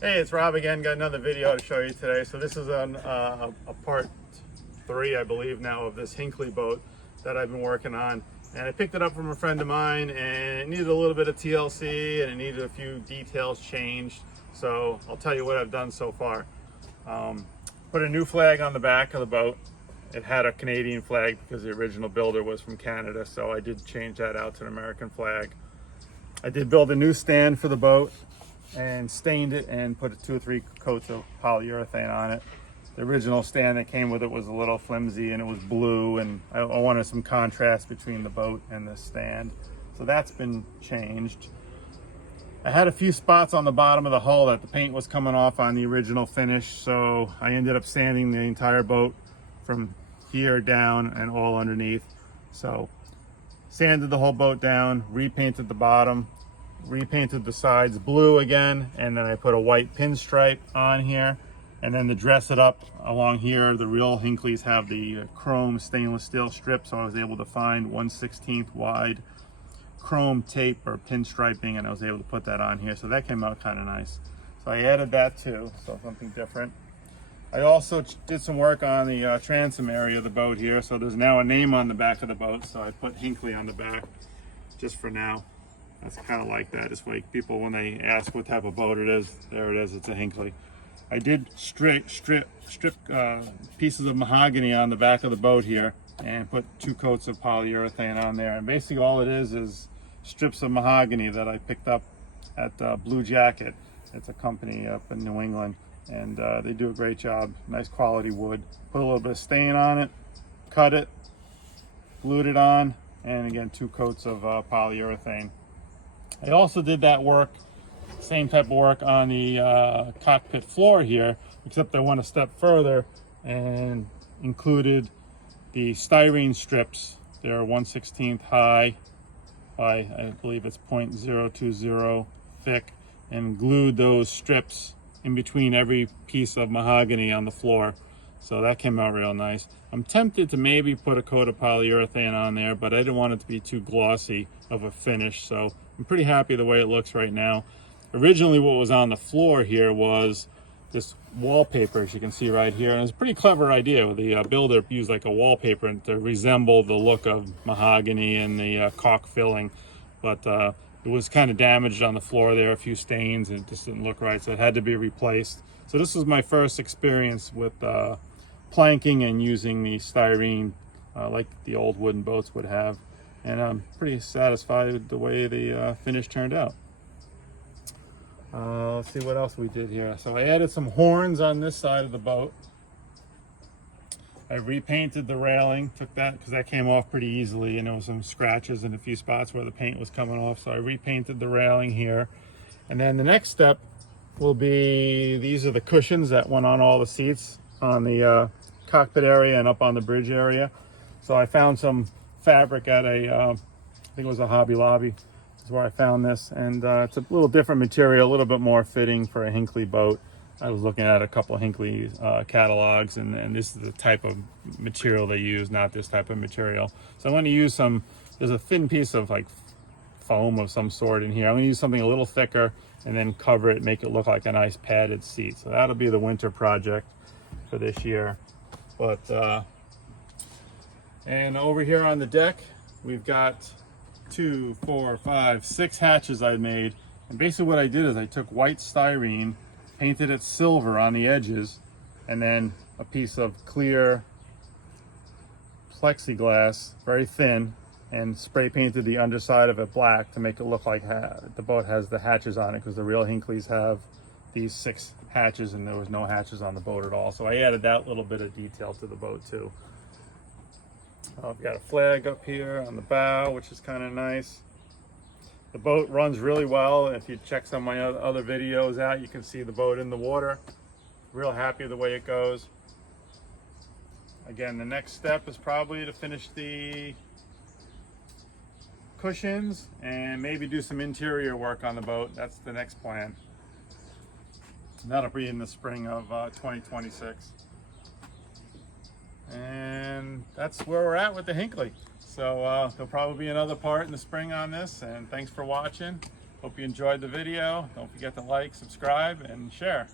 Hey, it's Rob again. Got another video to show you today. So this is on a part 3, I believe now, of this Hinckley boat that I've been working on. And I picked it up from a friend of mine, and it needed a little bit of TLC and it needed a few details changed. So I'll tell you what I've done so far. Put a new flag on the back of the boat. It had a Canadian flag because the original builder was from Canada, so I did change that out to an American flag. I did build a new stand for the boat and stained it and put 2 or 3 coats of polyurethane on it. The original stand that came with it was a little flimsy and it was blue, and I wanted some contrast between the boat and the stand. So that's been changed. I had a few spots on the bottom of the hull that the paint was coming off on the original finish, so I ended up sanding the entire boat from here down and all underneath. So sanded the whole boat down, repainted the bottom, repainted the sides blue again, and then I put a white pinstripe on here. And then to dress it up along here, the real Hinckleys have the chrome stainless steel strip, so I was able to find 1/16 wide chrome tape or pinstriping, and I was able to put that on here. So that came out kind of nice. So I added that too, so something different. I also did some work on the transom area of the boat here, so there's now a name on the back of the boat, so I put Hinckley on the back just for now. That's kind of like that. It's like people, when they ask what type of boat it is, there it is, it's a Hinckley. I did strip pieces of mahogany on the back of the boat here and put 2 coats of polyurethane on there. And basically all it is strips of mahogany that I picked up at Blue Jacket. It's a company up in New England, and they do a great job. Nice quality wood. Put a little bit of stain on it, cut it, glued it on, and again 2 coats of polyurethane. I also did that work, same type of work on the cockpit floor here, except I went a step further and included the styrene strips. They're 1/16 high by, I believe it's 0.020 thick, and glued those strips in between every piece of mahogany on the floor. So that came out real nice. I'm tempted to maybe put a coat of polyurethane on there, but I didn't want it to be too glossy of a finish, so I'm pretty happy the way it looks right now. Originally what was on the floor here was this wallpaper, as you can see right here, and it's a pretty clever idea. The builder used like a wallpaper to resemble the look of mahogany and the caulk filling, but it was kind of damaged on the floor there, a few stains, and it just didn't look right, so it had to be replaced. So this was my first experience with planking and using the styrene like the old wooden boats would have, and I'm pretty satisfied with the way the finish turned out. Let's see what else we did here. So I added some horns on this side of the boat. I repainted the railing, took that because that came off pretty easily, and there was some scratches in a few spots where the paint was coming off, so I repainted the railing here. And then the next step will be, these are the cushions that went on all the seats on the cockpit area and up on the bridge area. So I found some fabric at a, I think it was a Hobby Lobby, is where I found this, and it's a little different material, a little bit more fitting for a Hinckley boat. I was looking at a couple of Hinckley catalogs, and this is the type of material they use, not this type of material. So I'm going to use some, there's a thin piece of like foam of some sort in here. I'm going to use something a little thicker and then cover it, make it look like a nice padded seat. So that'll be the winter project for this year. But and over here on the deck, we've got 2, 4, 5, 6 hatches I made. And basically what I did is I took white styrene, painted it silver on the edges, and then a piece of clear plexiglass, very thin, and spray painted the underside of it black to make it look like the boat has the hatches on it, because the real Hinckleys have these 6 hatches and there was no hatches on the boat at all. So I added that little bit of detail to the boat too. I've got a flag up here on the bow, which is kind of nice. The boat runs really well. If you check some of my other videos out, you can see the boat in the water. Real happy the way it goes. Again, the next step is probably to finish the cushions and maybe do some interior work on the boat. That's the next plan. That'll be in the spring of 2026. And that's where we're at with the Hinckley. So there'll probably be another part in the spring on this, and thanks for watching. Hope you enjoyed the video. Don't forget to like, subscribe, and share.